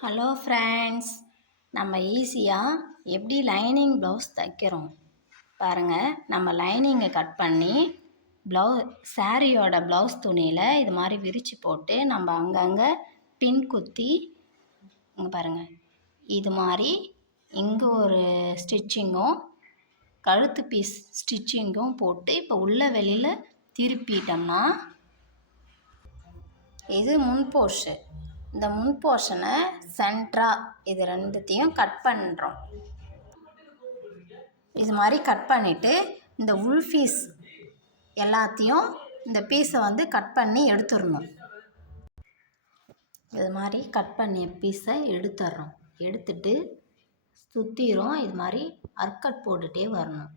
Hello friends, நம்ம ஈஸியாக எப்படி லைனிங் ப்ளவுஸ் தைக்கிறோம் பாருங்கள். நம்ம லைனிங்கை கட் பண்ணி சாரியோட ப்ளவுஸ் துணியில் இது மாதிரி விரித்து போட்டு நம்ம அங்கங்கே பின் குத்தி இங்கே பாருங்கள், இது மாதிரி இங்கே ஒரு ஸ்டிச்சிங்கும் கழுத்து பீஸ் ஸ்டிச்சிங்கும் போட்டு இப்போ உள்ள வெளியில் திருப்பிட்டோம்னா இது முன் போர்ஷன். இந்த முன் போர்ஷனை சென்டராக இது ரெண்டுத்தையும் கட் பண்ணுறோம். இது மாதிரி கட் பண்ணிவிட்டு இந்த உள் பீஸ் எல்லாத்தையும் இந்த பீஸை வந்து கட் பண்ணி எடுத்துடணும். இது மாதிரி கட் பண்ணிய பீஸை எடுத்துடுறோம். எடுத்துட்டு சுற்றிரும் இது மாதிரி அர்க்கட் போட்டுகிட்டே வரணும்.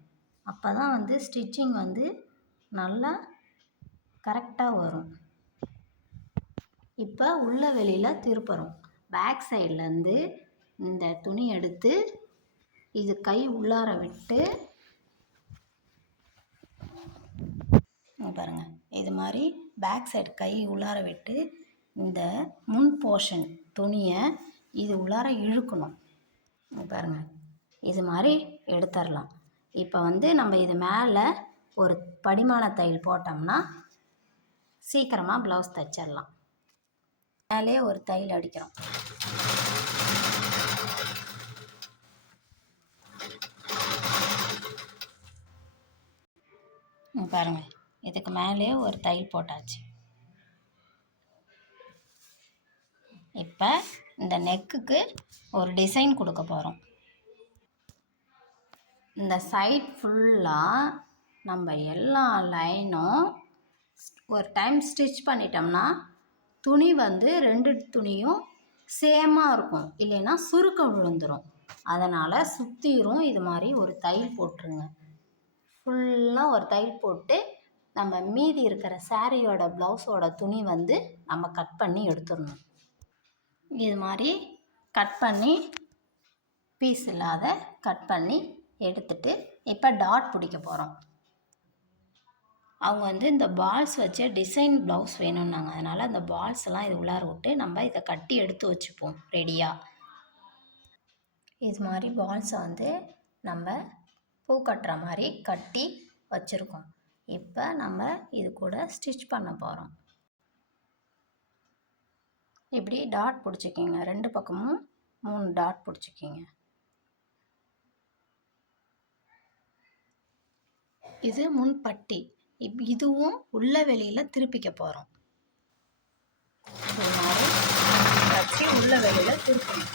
அப்போ தான் வந்து ஸ்டிச்சிங் வந்து நல்லா கரெக்டாக வரும். இப்போ உள்ள வெளியில் திருப்புறோம். பேக் சைட்லேருந்து இந்த துணி எடுத்து இது கை உள்ளார விட்டு பாருங்கள், இது மாதிரி பேக் சைடு கை உள்ளார விட்டு இந்த முன் போர்ஷன் துணியை இது உள்ளார இழுக்கணும். பாருங்கள், இது மாதிரி எடுத்துடலாம். இப்போ வந்து நம்ம இது மேலே ஒரு படிமான தையல் போட்டோம்னா சீக்கிரமாக ப்ளவுஸ் தைச்சிடலாம். மேலே ஒரு தையல் அடிக்கிறோம். பாருங்கள், இதுக்கு மேலே ஒரு தையல் போட்டாச்சு. இப்போ இந்த நெக்குக்கு ஒரு டிசைன் கொடுக்க போகிறோம். இந்த சைட் ஃபுல்லாக நம்ம எல்லா லைனும் ஒரு டைம் ஸ்டிச் பண்ணிட்டோம்னா துணி வந்து ரெண்டு துணியும் சேமாக இருக்கும், இல்லைன்னா சுருக்கம் விழுந்துடும். அதனால் சுற்றிரும் இது மாதிரி ஒரு தையல் போட்டுருங்க. ஃபுல்லாக ஒரு தையல் போட்டு நம்ம மீதி இருக்கிற சாரியோட ப்ளவுஸோட துணி வந்து நம்ம கட் பண்ணி எடுத்துடணும். இது மாதிரி கட் பண்ணி பீஸ் இல்லாத கட் பண்ணி எடுத்துட்டு இப்போ டாட் பிடிக்க போகிறோம். அவங்க வந்து இந்த பால்ஸ் வச்சு டிசைன் ப்ளவுஸ் வேணும்னாங்க. அதனால் அந்த பால்ஸ் எல்லாம் இது உள்ளார விட்டு நம்ம இதை கட்டி எடுத்து வச்சுப்போம் ரெடியாக. இது மாதிரி பால்ஸை வந்து நம்ம பூ கட்டுற மாதிரி கட்டி வச்சுருக்கோம். இப்போ நம்ம இது கூட ஸ்டிச் பண்ண போகிறோம். இப்படி டாட் பிடிச்சிக்கிங்க. ரெண்டு பக்கமும் 3 டாட் பிடிச்சிக்கிங்க. இது முன்பட்டி. இதுவும் உள்ள வெளியில் திருப்பிக்க போகிறோம். இது மாதிரி வச்சு உள்ள வெளியில் திருப்பணும்.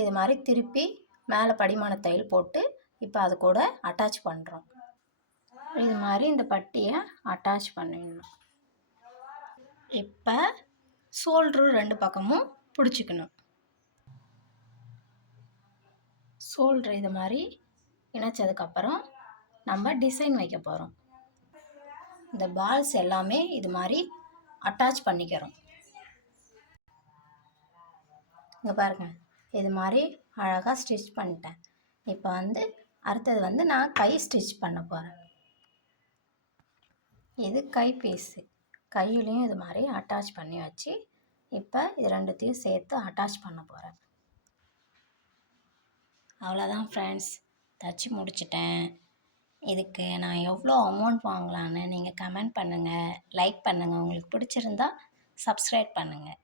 இது மாதிரி திருப்பி மேலே படிமான தையல் போட்டு இப்போ அது கூட அட்டாச் பண்ணுறோம். இது மாதிரி இந்த பட்டியை அட்டாச் பண்ணிடணும். இப்போ ஷோல்ட்ரு ரெண்டு பக்கமும் பிடிச்சிக்கணும். ஷோல்ட்ரு இது மாதிரி இணைச்சதுக்கப்புறம் நம்ம டிசைன் வைக்க போகிறோம். இந்த பால்ஸ் எல்லாமே இது மாதிரி அட்டாச் பண்ணிக்கிறோம். இங்கே பாருங்கள், இது மாதிரி அழகாக ஸ்டிச் பண்ணிட்டேன். இப்போ வந்து அடுத்தது வந்து நான் கை ஸ்டிச் பண்ண போகிறேன். இது கை பீஸு. கையிலையும் இது மாதிரி அட்டாச் பண்ணி வச்சு இப்போ இது ரெண்டுத்தையும் சேர்த்து அட்டாச் பண்ண போகிறேன். அவ்வளோதான் ஃப்ரெண்ட்ஸ், தச்சு முடிச்சிட்டேன். இதுக்கு நான் எவ்வளோ அமௌண்ட் வாங்கலான்னு நீங்கள் கமெண்ட் பண்ணுங்கள், லைக் பண்ணுங்கள். உங்களுக்கு பிடிச்சிருந்தா சப்ஸ்கிரைப் பண்ணுங்கள்.